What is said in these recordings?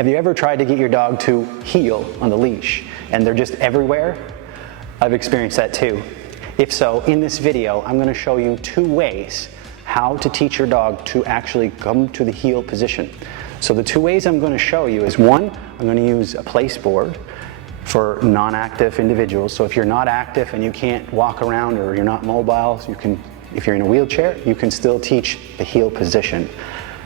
Have you ever tried to get your dog to heel on the leash and they're just everywhere? I've experienced that too. If so, in this video, I'm going to show you 2 ways how to teach your dog to actually come to the heel position. So the 2 ways I'm going to show you is, 1, I'm going to use a place board for non-active individuals. So if you're not active and you can't walk around or you're not mobile, you can, if you're in a wheelchair, you can still teach the heel position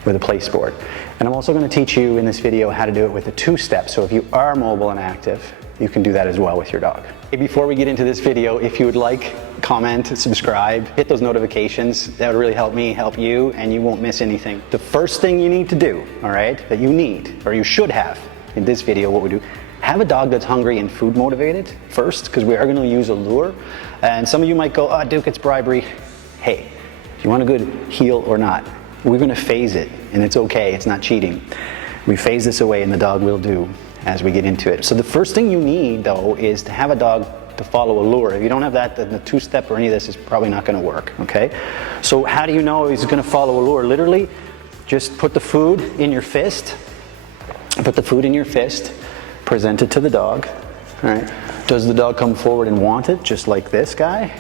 with a place board. And I'm also going to teach you in this video how to do it with a 2-step. So if you are mobile and active, you can do that as well with your dog. Hey, before we get into this video, if you would like, comment, subscribe, hit those notifications. That would really help me, help you, and you won't miss anything. The first thing you need to do, all right, that you need, or you should have in this video, what we do, have a dog that's hungry and food motivated first, because we are going to use a lure. And some of you might go, oh, Duke, it's bribery. Hey, if you want a good heel or not, we're going to phase it, and it's okay, it's not cheating. We phase this away and the dog will do as we get into it. So the first thing you need, though, is to have a dog to follow a lure. If you don't have that, then the 2-step or any of this is probably not going to work, okay? So how do you know he's going to follow a lure? Literally, just put the food in your fist. Put the food in your fist, present it to the dog, all right? Does the dog come forward and want it, just like this guy?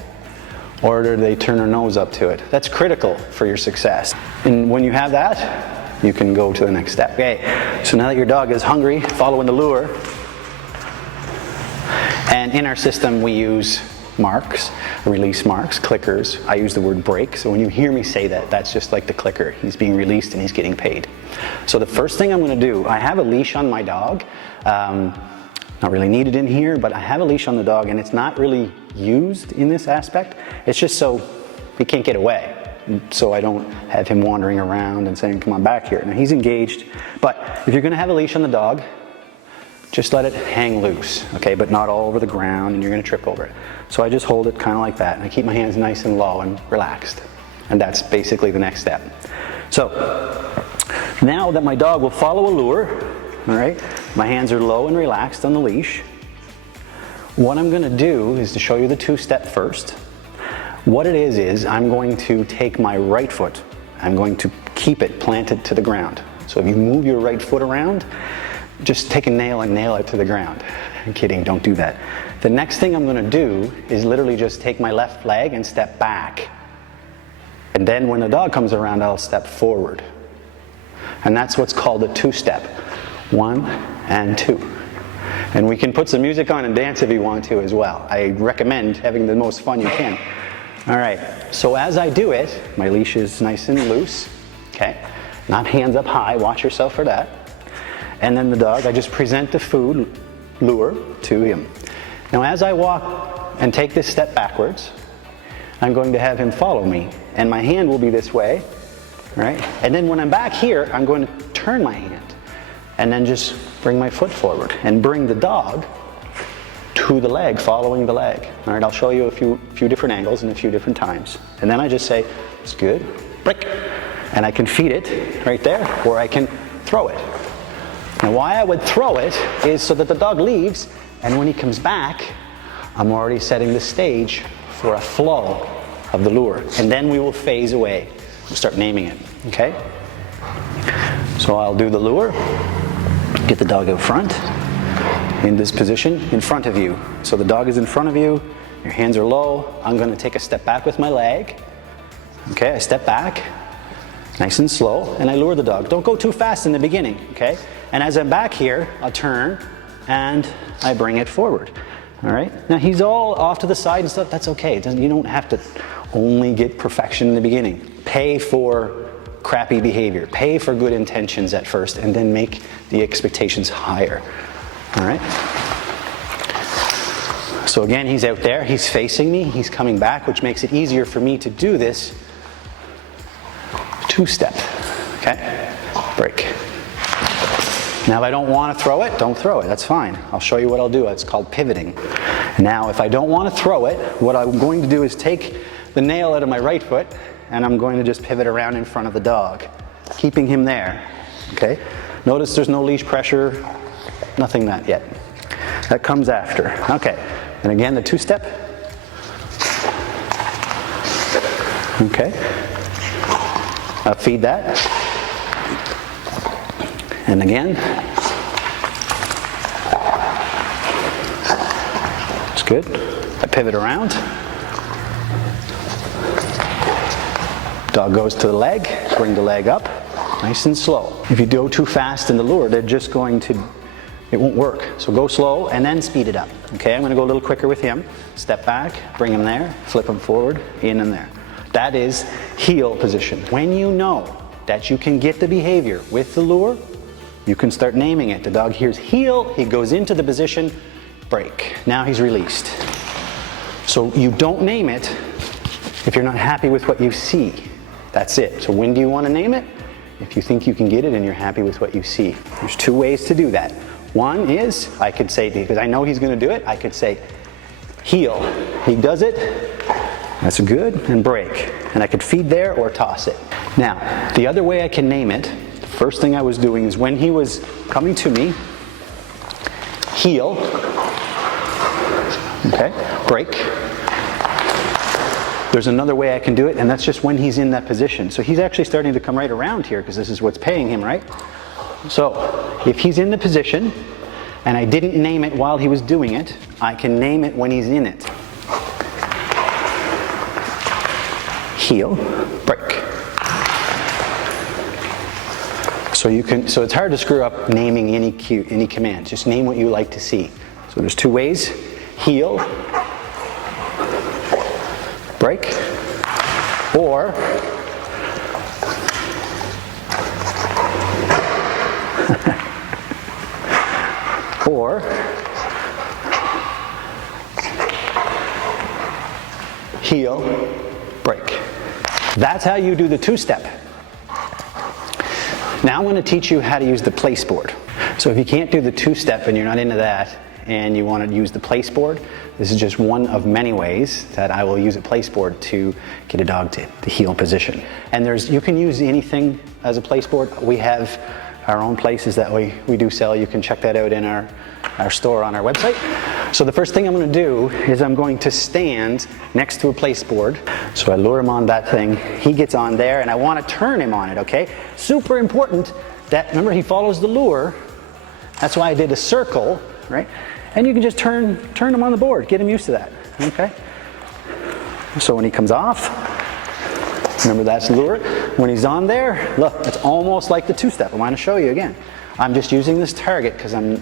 Or do they turn their nose up to it? That's critical for your success. And when you have that, you can go to the next step. Okay, so now that your dog is hungry, following the lure, and in our system we use marks, release marks, clickers. I use the word break, so when you hear me say that, that's just like the clicker. He's being released and he's getting paid. So the first thing I'm going to do, I have a leash on my dog. Not really needed in here, but I have a leash on the dog and it's not really used in this aspect. It's just so he can't get away. So I don't have him wandering around and saying, come on back here. Now he's engaged, but if you're gonna have a leash on the dog, just let it hang loose, okay? But not all over the ground and you're gonna trip over it. So I just hold it kind of like that and I keep my hands nice and low and relaxed. And that's basically the next step. So now that my dog will follow a lure, all right, my hands are low and relaxed on the leash. What I'm going to do is to show you the 2-step first. What it is I'm going to take my right foot, I'm going to keep it planted to the ground. So if you move your right foot around, just take a nail and nail it to the ground. I'm kidding, don't do that. The next thing I'm going to do is literally just take my left leg and step back. And then when the dog comes around, I'll step forward. And that's what's called a 2-step. 1 and 2. And we can put some music on and dance if you want to as well. I recommend having the most fun you can. All right, so as I do it, my leash is nice and loose, okay? Not hands up high, watch yourself for that. And then the dog, I just present the food lure to him. Now as I walk and take this step backwards, I'm going to have him follow me. And my hand will be this way, right? And then when I'm back here, I'm going to turn my hand. And then just bring my foot forward and bring the dog to the leg, following the leg. All right, I'll show you a few different angles and a few different times. And then I just say, it's good, break. And I can feed it right there, or I can throw it. Now why I would throw it is so that the dog leaves, and when he comes back, I'm already setting the stage for a flow of the lure. And then we will phase away. We'll start naming it, okay? So I'll do the lure. Get the dog out front, in this position, in front of you. So the dog is in front of you, your hands are low. I'm going to take a step back with my leg. Okay, I step back, nice and slow, and I lure the dog. Don't go too fast in the beginning, okay? And as I'm back here, I'll turn and I bring it forward. All right? Now he's all off to the side and stuff, that's okay. You don't have to only get perfection in the beginning. Pay for crappy behavior. Pay for good intentions at first and then make the expectations higher. All right? So again, he's out there, he's facing me, he's coming back, which makes it easier for me to do this 2-step. Okay? Break. Now if I don't want to throw it, don't throw it. That's fine. I'll show you what I'll do. It's called pivoting. Now if I don't want to throw it, what I'm going to do is take the nail out of my right foot and I'm going to just pivot around in front of the dog, keeping him there, okay? Notice there's no leash pressure, nothing that yet. That comes after, okay. And again, the 2-step. Okay. Feed that. And again, That's good. I pivot around. Dog goes to the leg, bring the leg up, nice and slow. If you go too fast in the lure, they're just going to, it won't work. So go slow and then speed it up. Okay, I'm gonna go a little quicker with him. Step back, bring him there, flip him forward, in and there. That is heel position. When you know that you can get the behavior with the lure, you can start naming it. The dog hears heel, he goes into the position, break. Now he's released. So you don't name it if you're not happy with what you see. That's it. So when do you want to name it? If you think you can get it and you're happy with what you see. There's two ways to do that. One is, I could say, because I know he's going to do it, I could say heel. He does it, that's good, and break. And I could feed there or toss it. Now, the other way I can name it, the first thing I was doing is when he was coming to me, heel, okay, break. There's another way I can do it, and that's just when he's in that position. So he's actually starting to come right around here because this is what's paying him, right? So if he's in the position and I didn't name it while he was doing it, I can name it when he's in it. Heel, break. So you can, so it's hard to screw up naming any cue, any command. Just name what you like to see. So there's two ways: heel, break, or or heel, break. That's how you do the two-step. Now I'm going to teach you how to use the place board. So if you can't do the two-step and you're not into that, and you want to use the place board, this is just one of many ways that I will use a place board to get a dog to the heel position. And you can use anything as a place board. We have our own places that we do sell. You can check that out in our store on our website. So the first thing I'm going to do is I'm going to stand next to a place board. So I lure him on that thing, he gets on there, and I want to turn him on it, okay? Super important that, remember, he follows the lure. That's why I did a circle, right? And you can just turn him on the board, get him used to that, okay? So when he comes off, remember that's lure. When he's on there, look, it's almost like the two-step. I want to show you again. I'm just using this target because I'm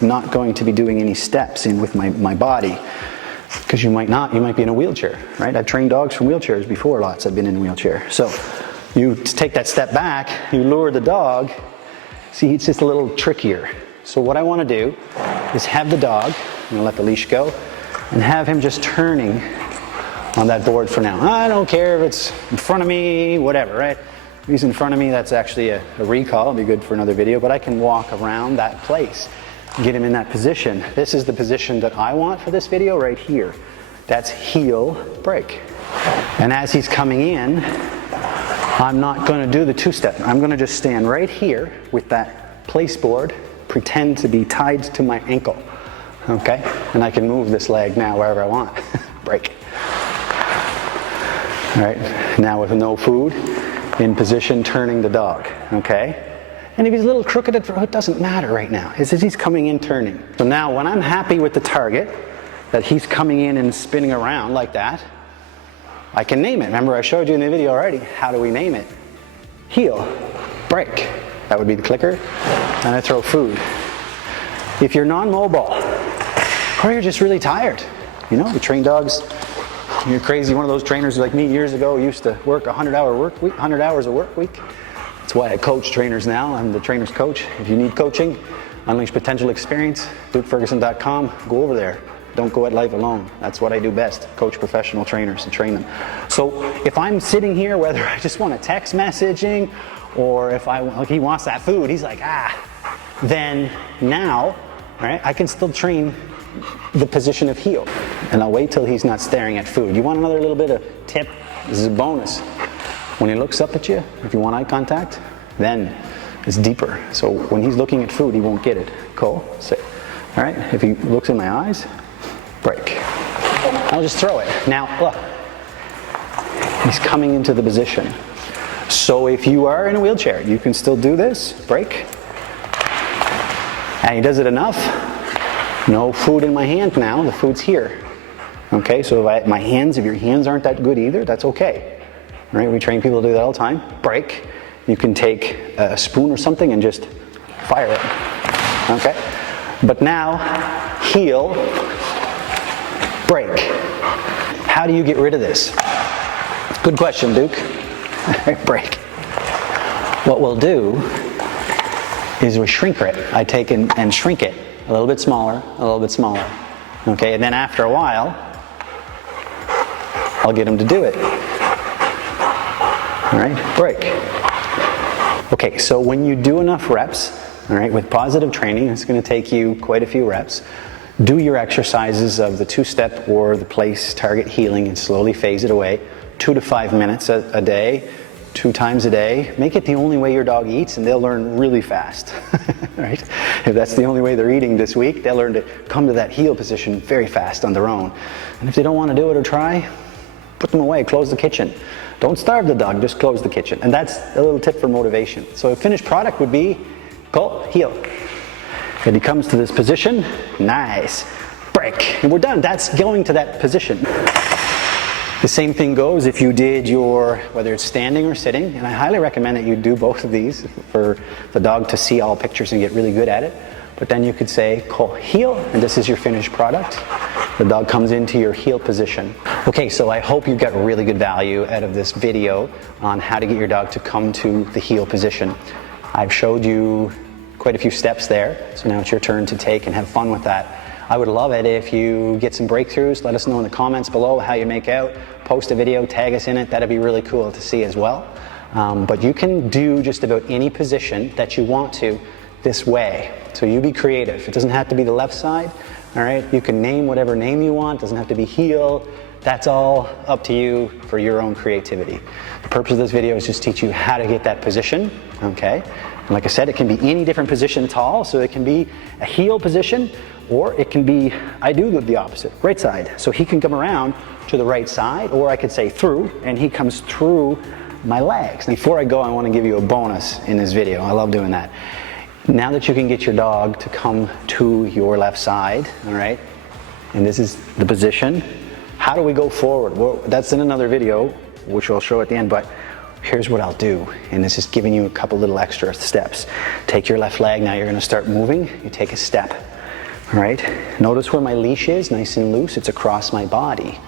not going to be doing any steps in with my body, because you might be in a wheelchair, right? I've trained dogs from wheelchairs before, lots. I've been in a wheelchair. So you take that step back, you lure the dog. See, it's just a little trickier. So what I want to do is have the dog, I'm going to let the leash go, and have him just turning on that board for now. I don't care if it's in front of me, whatever, right? If he's in front of me, that's actually a recall. It'll be good for another video, but I can walk around that place, get him in that position. This is the position that I want for this video right here. That's heel, break. And as he's coming in, I'm not going to do the two-step. I'm going to just stand right here with that place board, pretend to be tied to my ankle, okay? And I can move this leg now wherever I want. Break. All right, now with no food, in position, turning the dog, okay? And if he's a little crooked, it doesn't matter right now. It's as he's coming in, turning. So now when I'm happy with the target, that he's coming in and spinning around like that, I can name it. Remember, I showed you in the video already. How do we name it? Heel, break. That would be the clicker. And I throw food. If you're non-mobile, or you're just really tired, you know, we train dogs, you're crazy. One of those trainers like me years ago used to work 100 hours a work week. That's why I coach trainers now. I'm the trainer's coach. If you need coaching, unleash potential experience, DukeFerguson.com, go over there. Don't go at life alone. That's what I do best, coach professional trainers and train them. So if I'm sitting here, whether I just want a text messaging, or if he wants that food, he's like, then now, right, I can still train the position of heel. And I'll wait till he's not staring at food. You want another little bit of tip? This is a bonus. When he looks up at you, if you want eye contact, then it's deeper. So when he's looking at food, he won't get it. Cool, sit. All right, if he looks in my eyes, break. I'll just throw it. Now, look, he's coming into the position. So if you are in a wheelchair, you can still do this, break. And he does it enough, No food in my hand now, the food's here. Okay, so if your hands aren't that good either, that's okay. Right, we train people to do that all the time. Break. You can take a spoon or something and just fire it. Okay? But now, heel, break. How do you get rid of this? Good question, Duke. Break. What we'll do is we shrink it. I take and shrink it a little bit smaller, a little bit smaller. Okay, and then after a while, I'll get him to do it. All right, break. Okay, so when you do enough reps, all right, with positive training, it's going to take you quite a few reps. Do your exercises of the two-step or the place target healing and slowly phase it away. 2 to 5 minutes a day, 2 times a day. Make it the only way your dog eats and they'll learn really fast. Right? If that's the only way they're eating this week, they'll learn to come to that heel position very fast on their own. And if they don't want to do it or try, put them away, close the kitchen. Don't starve the dog, just close the kitchen. And that's a little tip for motivation. So a finished product would be, go, heel. And he comes to this position, nice, break. And we're done, that's going to that position. The same thing goes if you did whether it's standing or sitting, and I highly recommend that you do both of these for the dog to see all pictures and get really good at it. But then you could say, go, heel, and this is your finished product. The dog comes into your heel position. Okay, so I hope you got really good value out of this video on how to get your dog to come to the heel position. I've showed you quite a few steps there, so now it's your turn to take and have fun with that. I would love it if you get some breakthroughs. Let us know in the comments below how you make out. Post a video, tag us in it. That'd be really cool to see as well. But you can do just about any position that you want to this way. So you be creative. It doesn't have to be the left side. All right, you can name whatever name you want. It doesn't have to be heel. That's all up to you for your own creativity. The purpose of this video is just to teach you how to get that position, okay? And like I said, it can be any different position at all. So it can be a heel position, or it can be, I do the opposite, right side. So he can come around to the right side, or I could say through, and he comes through my legs. Before I go, I want to give you a bonus in this video. I love doing that. Now that you can get your dog to come to your left side, all right, and this is the position, how do we go forward? Well, that's in another video, which I'll show at the end, but here's what I'll do, and this is giving you a couple little extra steps. Take your left leg, now you're going to start moving. You take a step, all right? Notice where my leash is, nice and loose. It's across my body,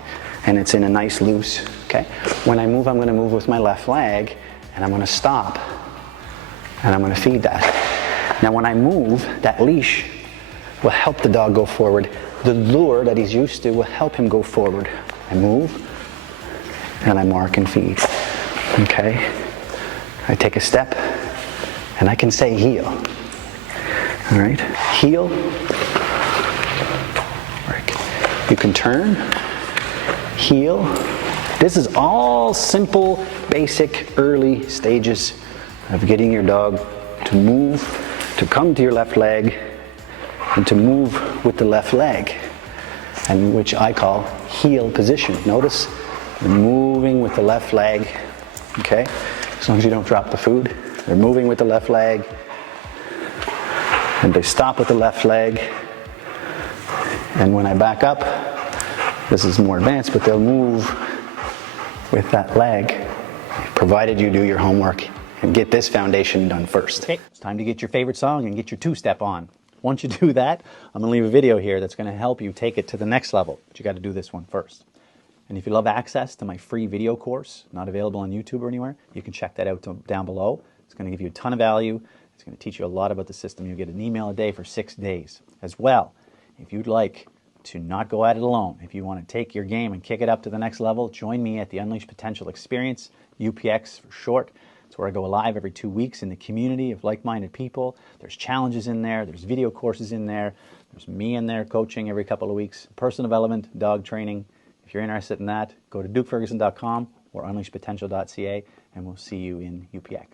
and it's in a nice loose, okay? When I move, I'm going to move with my left leg, and I'm going to stop, and I'm going to feed that. Now when I move, that leash will help the dog go forward. The lure that he's used to will help him go forward. I move, and I mark and feed. Okay? I take a step, and I can say heel. All right? Heel. You can turn, heel. This is all simple, basic, early stages of getting your dog to move, to come to your left leg, and to move with the left leg, and which I call heel position. Notice they're moving with the left leg, okay? As long as you don't drop the food. They're moving with the left leg, and they stop with the left leg, and when I back up, this is more advanced, but they'll move with that leg, provided you do your homework and get this foundation done first. Okay, it's time to get your favorite song and get your two-step on. Once you do that, I'm going to leave a video here that's going to help you take it to the next level, but you got to do this one first. And if you love access to my free video course, not available on YouTube or anywhere, you can check that out down below. It's going to give you a ton of value. It's going to teach you a lot about the system. You'll get an email a day for 6 days. As well, if you'd like to not go at it alone, if you want to take your game and kick it up to the next level, join me at the Unleash Potential Experience, UPX for short. It's where I go live every 2 weeks in the community of like-minded people. There's challenges in there. There's video courses in there. There's me in there coaching every couple of weeks. Personal development, dog training. If you're interested in that, go to dukeferguson.com or unleashpotential.ca, and we'll see you in UPX.